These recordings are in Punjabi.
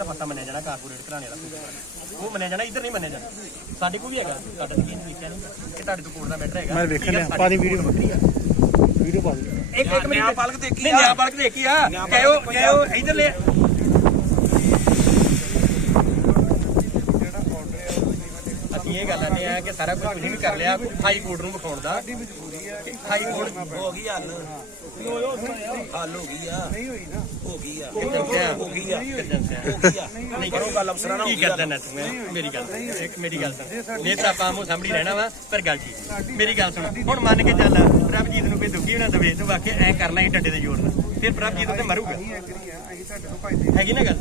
ਪੱਤਾ ਮੰਨਿਆ ਜਾਣਾ ਕਾਰਪੋਰੇਟ ਘਰਾਣੇ ਵਾਲਾ ਉਹ ਮੰਨਿਆ ਜਾਣਾ ਇੱਧਰ ਨਹੀਂ ਮੰਨਿਆ ਜਾਣਾ। ਸਾਡੇ ਕੋਲ ਵੀ ਹੈਗਾ ਤੁਹਾਡਾ ਤਾਂ ਕੀ ਨਹੀਂ ਲਿਖਿਆ ਨਹੀਂ। ਕਿ ਤੁਹਾਡੇ ਕੋਲ ਦਾ ਮੈਟਰ ਹੈਗਾ। ਮੈਂ ਵੇਖਣ ਲਿਆ ਪਾ ਦੀ ਵੀਡੀਓ ਵੀਡੀਓ ਪਾ ਦੇ ਇੱਕ ਇੱਕ ਮਿੰਟ। ਨਿਆ ਪਾਲਕ ਦੇਖੀ ਆ ਨਿਆ ਪਾਲਕ ਦੇਖੀ ਆ। ਕਹਿਓ ਕਹਿਓ ਇੱਧਰ ਲੈ ਅਸੀਂ ਇਹ ਗੱਲ ਆਨੇ ਆ ਕਿ ਸਾਰਾ ਕੁਝ ਤੁਸੀਂ ਵੀ ਕਰ ਲਿਆ ਹਾਈ ਕੋਰਟ ਨੂੰ ਵਿਖਾਉਣ ਦਾ। ਹਾਈ ਕੋਰਟ ਹੋ ਗਈ ਹੱਲ। ਹੱਲ ਹੋ ਗਈ ਆ। ਨਹੀਂ ਹੋਈ ਨਾ। ਹੋ ਗਈ। ਆ। ਹੋ ਗਈ ਆ। ਨਹੀਂ ਕਰੋ ਗੱਲ ਅਫਸਰਾਂ ਨਾਲ ਕੀ ਕਰਦਾ ਨਾ ਤੂੰ? ਮੈਂ- ਮੇਰੀ ਗੱਲ ਇੱਕ ਮੇਰੀ ਗੱਲ ਸੁਣ। ਇਹ ਤਾਂ ਆਪਾਂ ਆਮੋ ਸਾਹਮਣੇ ਰਹਿਣਾ ਵਾ ਪਰ ਗੱਲ ਠੀਕ ਮੇਰੀ ਗੱਲ ਸੁਣ। ਹੁਣ ਮੰਨ ਕੇ ਚੱਲ ਪ੍ਰਭਜੀਤ ਨੂੰ ਕੋਈ ਦੁਖੀ ਹੋਣਾ ਦਵੇ ਤੂੰ ਵਾਕਿਆ ਐ ਕਰਨਾ ਹੀ ਡੱਡੇ ਦੇ ਜੋੜ ਨਾਲ ਫਿਰ ਪ੍ਰਭਜੀਤ ਉੱਤੇ ਮਰੂਗਾ। ਹੈਗੀ ਨਾ ਗੱਲ?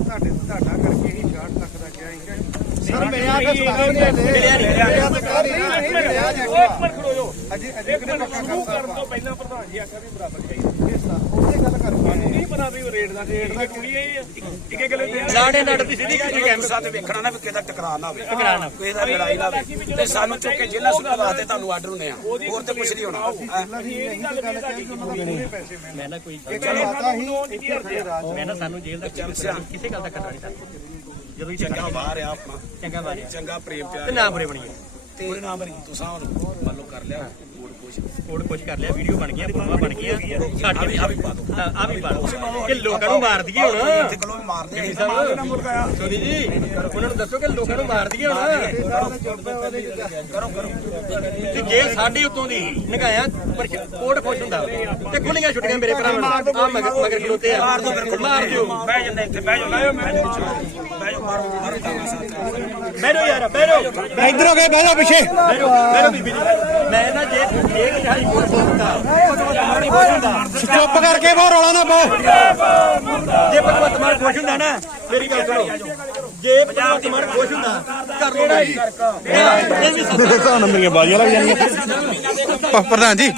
ਸਰ ਮਿਲਿਆ ਕਿ ਸਰਕਾਰ ਨੇ ਮਿਲਿਆ ਨਹੀਂ ਅਜੇ ਅਜੇ ਕਿਹਨੇ ਪੱਕਾ ਕਰ ਕਰਨ ਤੋਂ ਪਹਿਲਾਂ ਪ੍ਰਧਾਨ ਜੀ ਆਖਿਆ ਵੀ ਬਰਾਬਰ ਚਾਹੀਦਾ ਨਹੀਂ ਰੇਟ ਦਾ ਰੇਟ ਦਾ ਕੁੜੀ ਹੈ ਇੱਕ ਇੱਕ ਕਿਲੋ ਲਾੜੇ ਨਾੜ ਦੀ ਸਿੱਧੀ ਕੀਤੀ ਕੈਂਪ ਸਾਥ ਵੇਖਣਾ ਨਾ ਵੀ ਕਿਹਦਾ ਟਕਰਾਅ ਨਾ ਹੋਵੇ। ਟਕਰਾਣਾ ਕਿਸੇ ਦਾ ਲੜਾਈ ਨਾ ਹੋਵੇ। ਤੇ ਸਾਨੂੰ ਚੁੱਕ ਕੇ ਜੇਲ੍ਹਾਂ ਸੁੱਟਣ ਵਾਸਤੇ ਤੁਹਾਨੂੰ ਆਰਡਰ ਹੁੰਦੇ ਆ। ਹੋਰ ਤੇ ਕੁਝ ਨਹੀਂ ਹੋਣਾ। ਮੈਂ ਨਾ ਕੋਈ ਮੈਂ ਨਾ ਸਾਨੂੰ ਜੇਲ੍ਹ ਦਾ ਕਿਸੇ ਗੱਲ ਦਾ ਕਰਨਾ ਨਹੀਂ ਸਾਨੂੰ। ਜਦੋਂ ਹੀ ਚੰਗਾ ਬਾਹਰ ਆ ਆਪਣਾ। ਚੰਗਾ ਮਾਰਿਆ ਚੰਗਾ ਪ੍ਰੇਮ ਤੇ ਪਿਆਰ। ਨਾ ਬੁਰੇ ਬਣੀਏ ਤੇ ਨਾ ਬਣੀ। ਤੁਸੀਂ ਹੁਣ ਮੰਨ ਲਓ ਕਰ ਲਿਆ ਹੋਰ ਕੁਝ ਕੋਡ ਕੁਛ ਕਰ ਲਿਆ ਵੀਡੀਓ ਬਣ ਗਈਆਂ ਫੋਟੋਆਂ ਬਣ ਗਈਆਂ। ਸਾਡੀਆਂ ਵੀ ਆ ਵੀ ਪਾ ਦੋ ਆ ਵੀ ਪਾ ਦੋ ਕਿ ਲੋਕਾਂ ਨੂੰ ਮਾਰ ਦਈਏ ਹੁਣ। ਤੇ ਕਲੋ ਮਾਰਦੇ ਜੀ ਸਾਹਿਬ। ਸੋਦੀ ਜੀ ਉਹਨਾਂ ਨੂੰ ਦੱਸੋ ਕਿ ਲੋਕਾਂ ਨੂੰ ਮਾਰ ਦਈਏ ਹੁਣ। ਕਰੋ ਕਰੋ ਤੇ ਜੇ ਸਾਡੇ ਉੱਤੋਂ ਦੀ ਨਗਾਇਆ ਪਰ ਕੋਡ ਖੁਸ਼ ਹੁੰਦਾ। ਤੇ ਖੁੱਲੀਆਂ ਛੁੱਟੀਆਂ ਮੇਰੇ ਭਰਾਵਾਂ ਨੂੰ। ਆ ਮਗਰ ਮਗਰ ਖਲੋਤੇ ਆ। ਮਾਰ ਦੋ ਬਿਲਕੁਲ। ਮਾਰ ਦਿਓ। ਬਹਿ ਜਾਂਦੇ ਇੱਥੇ ਬਹਿ ਜਾਓ ਬੈਠੋ ਯਾਰ ਬੈਠੋ। ਇੱਧਰ ਹੋ ਗਏ ਬਹਿ ਜਾ ਪਿੱਛੇ। ਬੈਠੋ ਬੈਠੋ ਬੀਬੀ ਜੀ। ਮੈਂ ਨਾ ਜੇ ਜੇ ਹਾਈ ਕੋਰਟ ਹੁੰਦਾ ਚੁੱਪ ਕਰਕੇ ਬੋ ਰੌਲਾ ਨਾ ਪਾਓ। ਜੇ ਭਗਵੰਤ ਮਾਨ ਖੁਸ਼ ਹੁੰਦਾ ਨਾ ਮੇਰੀ ਗੱਲ ਸੁਣੋ। ਜੇ ਭਗਵੰਤ ਮਾਨ ਖੁਸ਼ ਹੁੰਦਾ ਕਰ ਲੋ ਇਹ ਵੀ ਸੱਚ ਤਾਂ ਨੰਬਰੀਆਂ ਬਾਜ਼ੀਆਂ ਲੱਗ ਜਾਣੀਆਂ ਪ੍ਰਧਾਨ ਜੀ